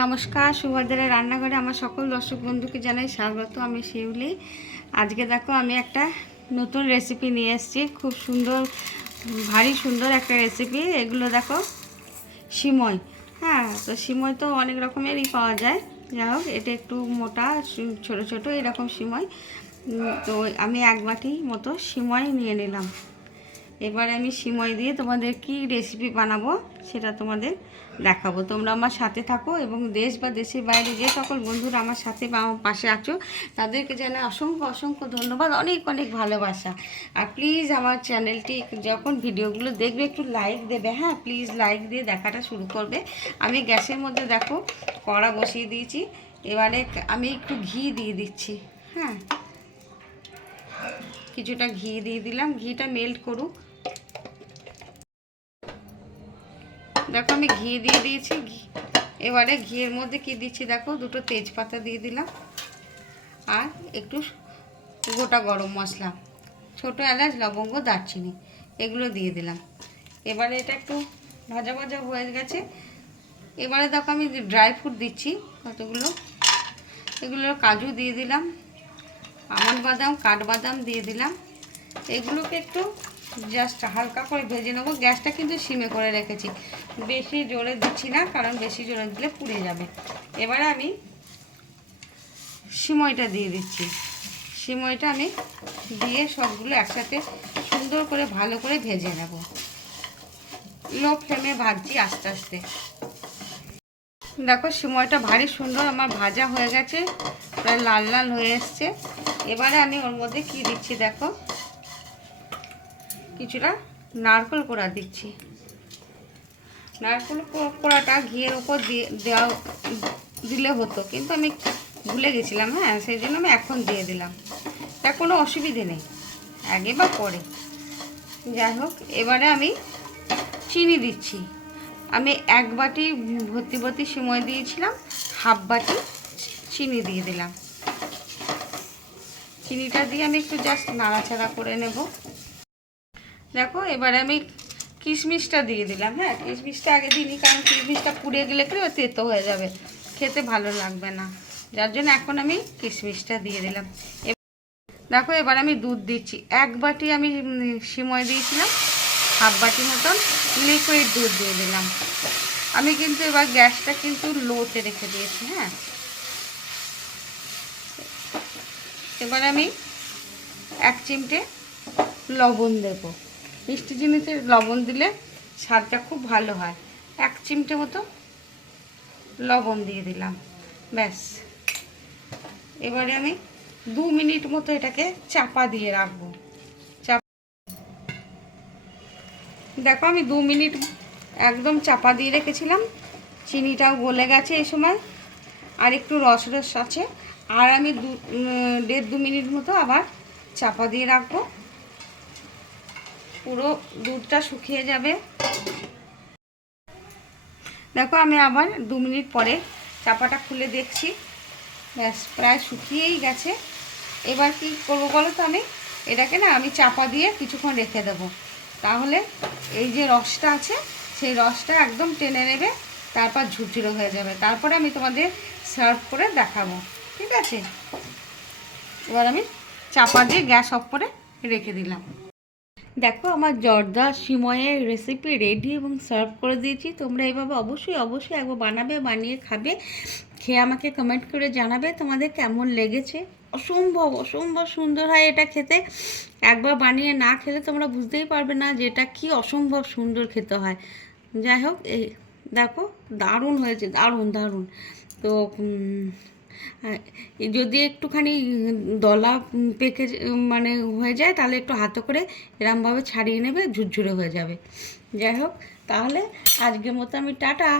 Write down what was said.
নমস্কার, সুভদ্রের রান্নাঘরে আমার সকল দর্শক বন্ধুকে জানাই স্বাগত। আমি শিউলি। আজকে দেখো আমি একটা নতুন রেসিপি নিয়ে এসেছি। খুব সুন্দর, ভারী সুন্দর একটা রেসিপি এগুলো দেখো, সিময়। হ্যাঁ তো সিময় তো অনেক রকমেরই পাওয়া যায়। যাই হোক, এটা একটু মোটা ছোট ছোট, এরকম সিময়। তো আমি এক বাটি মতো সিময় নিয়ে নিলাম। এবার আমি সিময় দিয়ে তোমাদের কি রেসিপি বানাবো সেটা তোমাদের দেখাবো। তোমরা আমার সাথে থাকো এবং দেশ বা দেশের বাইরে যে সকল বন্ধুরা আমার সাথে বা আমার পাশে আছো, তাদেরকে জানাই অসংখ্য অসংখ্য ধন্যবাদ, অনেক অনেক ভালোবাসা। আর প্লিজ আমার চ্যানেলটি যখন ভিডিওগুলো দেখবে, একটু লাইক দেবে হ্যাঁ? প্লিজ লাইক দিয়ে দেখাটা শুরু করবে। আমি গ্যাসের মধ্যে দেখো কড়া বসিয়ে দিয়েছি, এবারে আমি একটু ঘি দিয়ে দিচ্ছি হ্যাঁ? কিছুটা ঘি দিয়ে দিলাম, ঘিটা মেল্ট করুক। দেখো আমি ঘি দিয়ে দিয়েছি, ঘি। এবারে ঘিয়ের মধ্যে কি দিচ্ছি দেখো, দুটো তেজপাতা দিয়ে দিলাম। আর একটু গোটা গরম মশলা, ছোটো এলাচ, লবঙ্গ, দারচিনি, এগুলো দিয়ে দিলাম। এবারে এটা একটু ভাজা ভাজা হয়ে গেছে। এবারে দেখো আমি ড্রাই ফ্রুট দিচ্ছি, কতগুলো? এগুলো কাজু দিয়ে দিলাম, আমন্ড বাদাম, কাঠবাদাম দিয়ে দিলাম। এগুলোকে একটু জাস্ট হালকা করে ভেজে নেব। গ্যাসটা কিন্তু সিমে করে রেখেছি। বেশি জোরে দিচ্ছি না, কারণ বেশি জোরে দিলে পুড়ে যাবে। এবারে আমি সিমইটা দিয়ে দিচ্ছি। সিমইটা আমি দিয়ে সবগুলো একসাথে সুন্দর করে ভালো করে ভেজে নেব। লো ফ্লেমে ভাজছি আস্তে আস্তে। দেখো, সিমইটা ভারী সুন্দর আমার ভাজা হয়ে গেছে, প্রায় লাল লাল হয়ে এসছে। এবারে আমি ওর মধ্যে কি দিচ্ছি দেখো? কিছুটা নারকেল কোড়া দিচ্ছি। নারকেল কোড়াটা ঘিয়ের ওপর দিয়ে দেওয়া, দিলে হতো, কিন্তু আমি ভুলে গেছিলাম হ্যাঁ সেই জন্য আমি এখন দিয়ে দিলাম। তা কোনো অসুবিধে নেই, আগে বা পরে। যাই হোক, এবারে আমি চিনি দিচ্ছি। আমি এক বাটি ভর্তি ভর্তি সময় দিয়েছিলাম, হাফ বাটি চিনি দিয়ে দিলাম। চিনিটা দিয়ে আমি একটু জাস্ট নাড়াচাড়া করে নেব। দেখো, এবারে আমি কিশমিশটা দিয়ে দিলাম হ্যাঁ? কিশমিশটা আগে দিইনি কারণ কিশমিশটা পুড়ে গেলে কি তেতো হয়ে যাবে। খেতে ভালো লাগবে না। যার জন্য এখন আমি কিশমিশটা দিয়ে দিলাম। দেখো, এবার আমি দুধ দিচ্ছি। এক বাটি আমি সিময় দিয়েছিলাম, হাফ বাটি মতন লিকুইড দুধ দিয়ে দিলাম। আমি কিন্তু এবার গ্যাসটা কিন্তু লোতে রেখে দিয়েছি হ্যাঁ? এবার আমি এক চিমটে লবণ দেব। মিষ্টি জিনিসে লবণ দিলে স্বাদটা খুব ভালো হয়। এক চিমটে মতো লবণ দিয়ে দিলাম। ব্যাস। এবারে আমি দু মিনিট মতো এটাকে চাপা দিয়ে রাখব। দেখো আমি দু মিনিট একদম চাপা দিয়ে রেখেছিলাম। চিনিটাও গলে গেছে এই সময়। আর একটু রস রস আছে। আর আমি দু দেড় দু মিনিট মতো আবার চাপা দিয়ে রাখব। পুরো দুধটা শুকিয়ে যাবে। দেখো আমি আবার দু মিনিট পরে চাপাটা খুলে দেখছি। ব্যাস, প্রায় শুকিয়েই গেছে। এবার কি করব বলো তো আমি? এটাকে না আমি চাপা দিয়ে কিছুক্ষণ রেখে দেবো। তাহলে এই যে রসটা আছে, সেই রসটা একদম টেনে নেবে, তারপর ঝুরঝুরো হয়ে যাবে। তারপরে আমি তোমাদের সার্ভ করে দেখাবো। ঠিক আছে? এবার আমি চাপা দিয়ে গ্যাস অফ করে রেখে দিলাম। দেখো, আমার জর্দা সিময়ের রেসিপি রেডি এবং সার্ভ করে দিয়েছি। তোমরা এইভাবে অবশ্যই অবশ্যই একবার বানাবে, বানিয়ে খাবে। খেয়ে আমাকে কমেন্ট করে জানাবে তোমাদের কেমন লেগেছে। অসম্ভব অসম্ভব সুন্দর হয় এটা খেতে। একবার বানিয়ে না খেলে তোমরা বুঝতেই পারবে না যে এটা কী অসম্ভব সুন্দর খেতে হয়। যাই হোক, এই দেখো, দারুণ হয়েছে, দারুণ দারুণ। তো যদি একটুখানি দলা পেকে মানে হয়ে যায়, তাহলে একটু হাতে করে এরমভাবে ছাড়িয়ে নেবে, ঝুরঝুরে হয়ে যাবে। যাই হোক, তাহলে আজকের মতো আমি টাটা।